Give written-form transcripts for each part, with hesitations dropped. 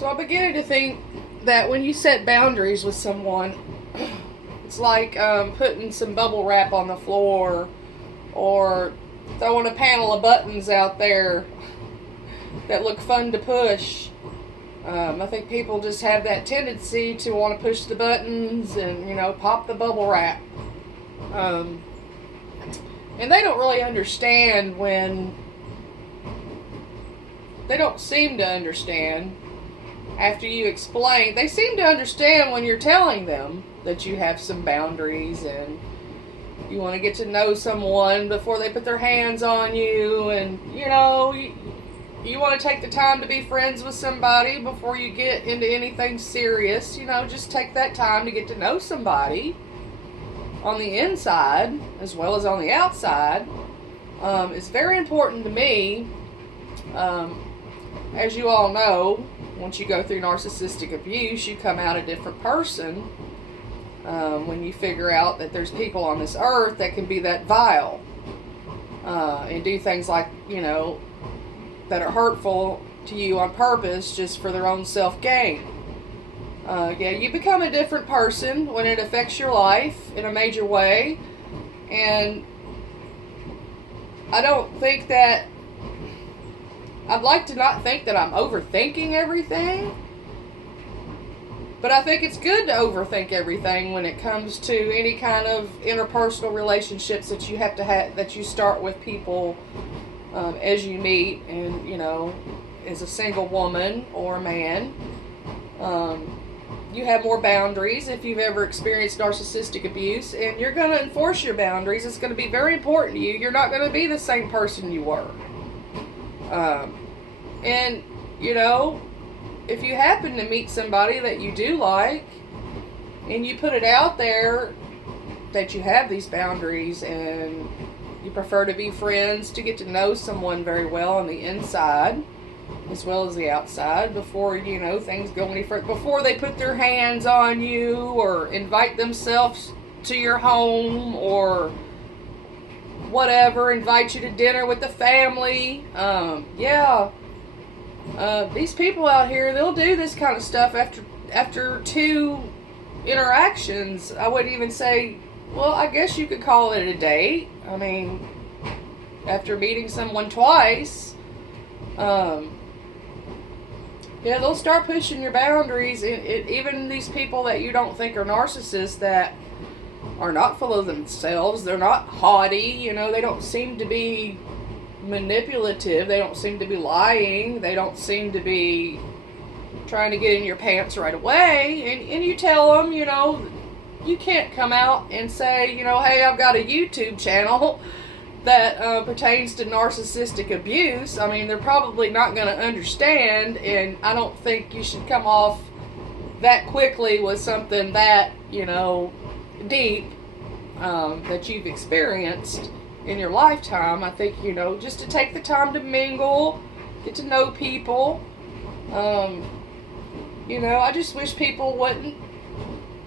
So I'm beginning to think that when you set boundaries with someone, it's like putting some bubble wrap on the floor or throwing a panel of buttons out there that look fun to push. I think people just have that tendency to want to push the buttons and, pop the bubble wrap. And they don't really understand when, they don't seem to understand after you explain. They seem to understand when you're telling them that you have some boundaries and you want to get to know someone before they put their hands on you, and you want to take the time to be friends with somebody before you get into anything serious. Just take that time to get to know somebody on the inside as well as on the outside. It's very important to me. As you all know, once you go through narcissistic abuse, you come out a different person. When you figure out that there's people on this earth that can be that vile and do things like, that are hurtful to you on purpose just for their own self-gain. You become a different person when it affects your life in a major way. And I don't think that, I'd like to not think that I'm overthinking everything, but I think it's good to overthink everything when it comes to any kind of interpersonal relationships that you have to have, that you start with people as you meet, and as a single woman or man. You have more boundaries if you've ever experienced narcissistic abuse, and you're going to enforce your boundaries. It's going to be very important to you. You're not going to be the same person you were. And, if you happen to meet somebody that you do like, and you put it out there that you have these boundaries and you prefer to be friends, to get to know someone very well on the inside as well as the outside before, things go any further, before they put their hands on you or invite themselves to your home or whatever, invite you to dinner with the family. These people out here, they'll do this kind of stuff after 2 interactions. I wouldn't even say, well, I guess you could call it a date. I mean, after meeting someone twice, they'll start pushing your boundaries. Even these people that you don't think are narcissists, that are not full of themselves, they're not haughty, they don't seem to be manipulative, they don't seem to be lying, they don't seem to be trying to get in your pants right away, and you tell them, you can't come out and say, hey, I've got a YouTube channel that pertains to narcissistic abuse. I mean, they're probably not going to understand, and I don't think you should come off that quickly with something that, deep that you've experienced in your lifetime. I think, just to take the time to mingle, get to know people. I just wish people wouldn't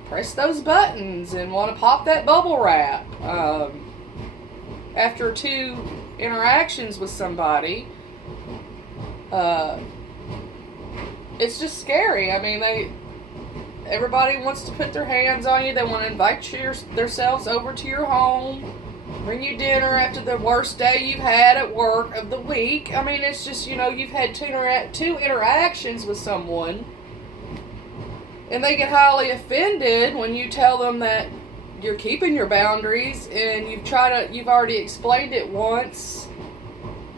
press those buttons and want to pop that bubble wrap. After 2 interactions with somebody, it's just scary. I mean, everybody wants to put their hands on you. They want to invite themselves over to your home, bring you dinner after the worst day you've had at work of the week. I mean, it's just, you've had 2 interactions with someone, and they get highly offended when you tell them that you're keeping your boundaries, and you've already explained it once,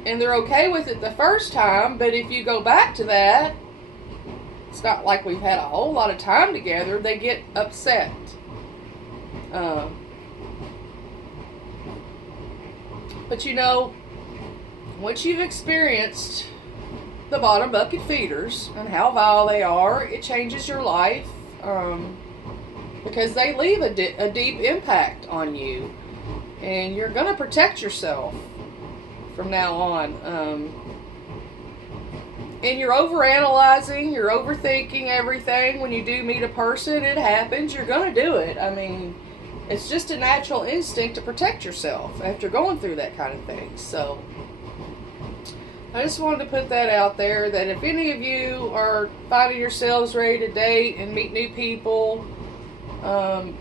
and they're okay with it the first time. But if you go back to that, it's not like we've had a whole lot of time together. They get upset. But once you've experienced the bottom bucket feeders and how vile they are, it changes your life, because they leave a deep impact on you, and you're going to protect yourself from now on. And you're overanalyzing, you're overthinking everything. When you do meet a person, it happens, you're going to do it. I mean, it's just a natural instinct to protect yourself after going through that kind of thing. So, I just wanted to put that out there, that if any of you are finding yourselves ready to date and meet new people,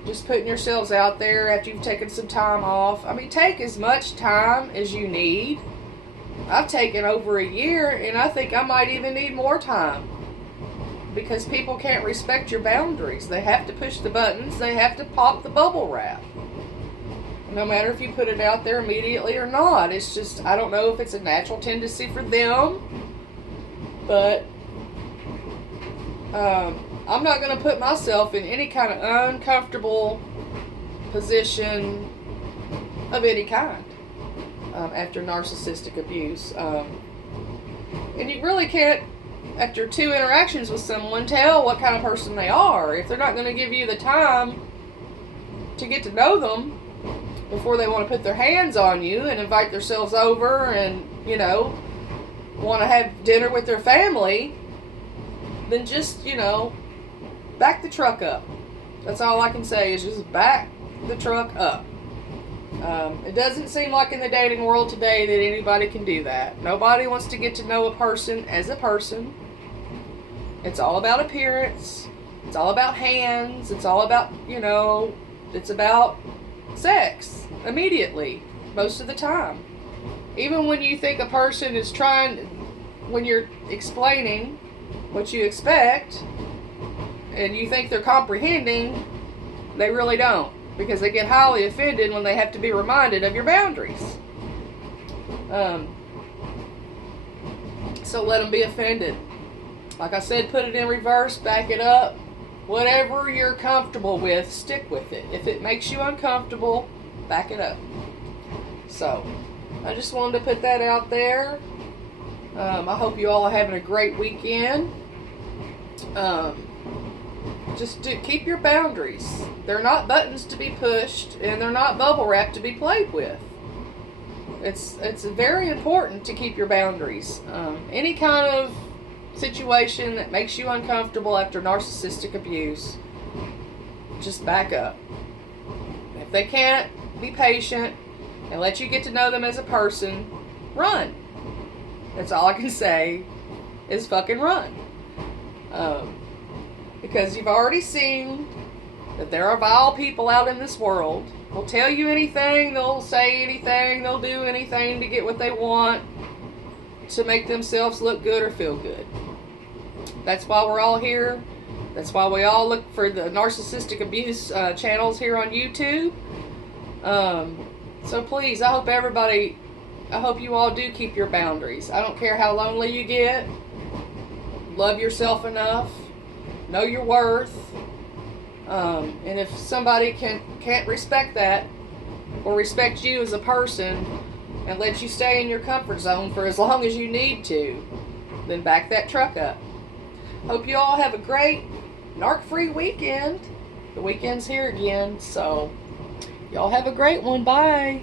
just putting yourselves out there after you've taken some time off. I mean, take as much time as you need. I've taken over a year, and I think I might even need more time, because people can't respect your boundaries. They have to push the buttons. They have to pop the bubble wrap. No matter if you put it out there immediately or not. It's just, I don't know if it's a natural tendency for them, but I'm not going to put myself in any kind of uncomfortable position of any kind after narcissistic abuse. And you really can't, after 2 interactions with someone, tell what kind of person they are. If they're not going to give you the time to get to know them before they want to put their hands on you and invite themselves over and, want to have dinner with their family, then just, back the truck up. That's all I can say, is just back the truck up. It doesn't seem like in the dating world today that anybody can do that. Nobody wants to get to know a person as a person. It's all about appearance. It's all about hands. It's all about, it's about sex immediately, most of the time. Even when you think a person is when you're explaining what you expect and you think they're comprehending, they really don't, because they get highly offended when they have to be reminded of your boundaries. So let them be offended. Like I said, put it in reverse, back it up. Whatever you're comfortable with, stick with it. If it makes you uncomfortable, back it up. So, I just wanted to put that out there. I hope you all are having a great weekend. Keep your boundaries. They're not buttons to be pushed, and they're not bubble wrap to be played with. It's very important to keep your boundaries. Any kind of situation that makes you uncomfortable after narcissistic abuse, just back up. If they can't be patient and let you get to know them as a person, run. That's all I can say, is fucking run. Because you've already seen that there are vile people out in this world. They'll tell you anything, they'll say anything, they'll do anything to get what they want, to make themselves look good or feel good. That's why we're all here. That's why we all look for the narcissistic abuse channels here on YouTube. So please, I hope you all do keep your boundaries. I don't care how lonely you get. Love yourself enough. Know your worth. And if somebody can't respect that, or respect you as a person, and let you stay in your comfort zone for as long as you need to, then back that truck up. Hope you all have a great narc-free weekend. The weekend's here again, so y'all have a great one. Bye.